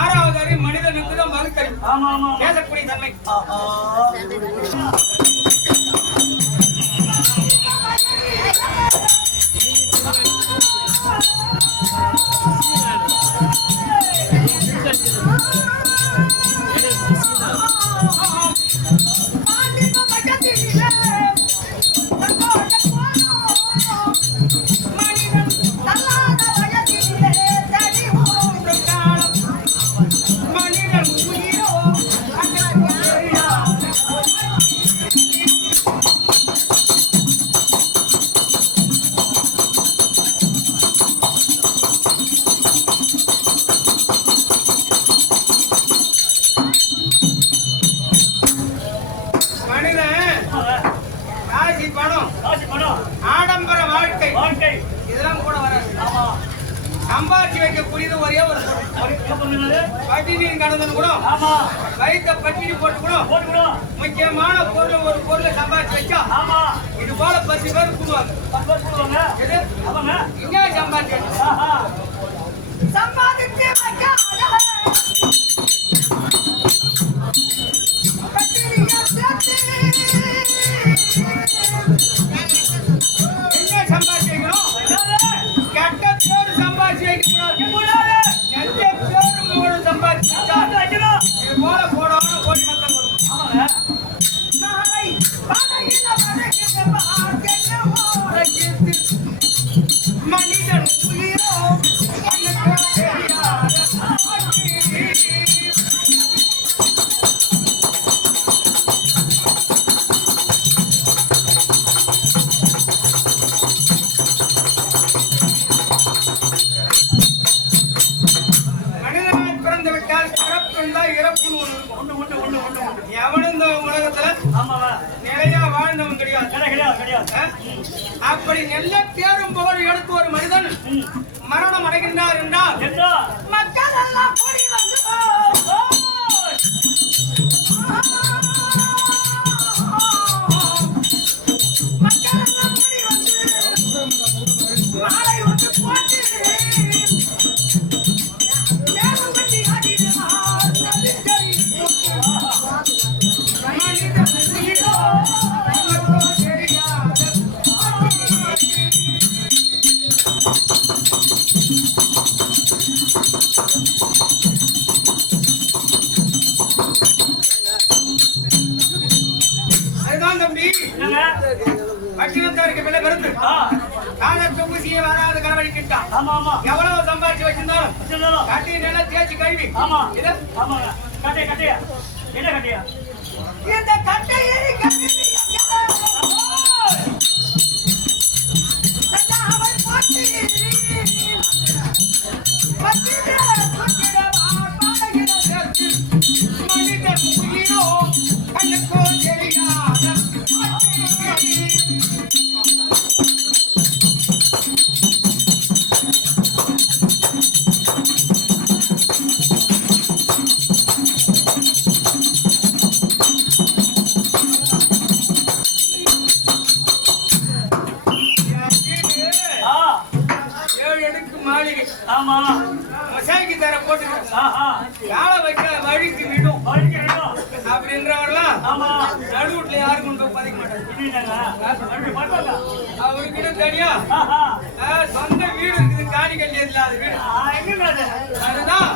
ஆறாவது அறிவு மனிதனுக்கு தான் மறுக்கறிவு பேசக்கூடிய தன்மை. ஆடம்பர வாழ்க்கை இதெல்லாம் கூட வராது. சம்பாதிச்சு வைக்கக்கூடியது ஒரே ஒரு பட்டினி கடந்தது கூட வயிற்ற பட்டினி போட்டு கூட முக்கியமான பொருள் ஒரு பொருளை சம்பாதிச்சு வச்சா இது போல 10 பேர் கூடுவாங்க. இங்கே சம்பாதிச்சு அப்படி நல்ல பேரும் புகழ் எடுத்து ஒரு மனிதன் மரணம் அடைகின்றார் என்றால் மக்கள் எல்லாம் கூடி வந்து மாலை ஒன்று போட்டு எவ்வளவு சம்பாதிச்சு வச்சிருந்தாலும் கட்டி நல்லா தேய்ச்சி கழுவி கட்டையா என்ன கட்டையா இந்த கட்டையை ஆமா மசாய்க்கு தர போட்டுக்கிறேன் ஆஹா காலை வைக்க வழிக்கு விடும் அப்படின்றவரெல்லாம் ஆமா நடுவுட்ல யாரும் கொண்டு போய் பதிக்க மாட்டாங்க இல்லங்க பரவாயில்ல அவருக்கிட்ட தனியா ஆஹா சொந்த வீடு இருக்குது காணி கல்யாணத்துல அது வீடு எங்க அதுதான்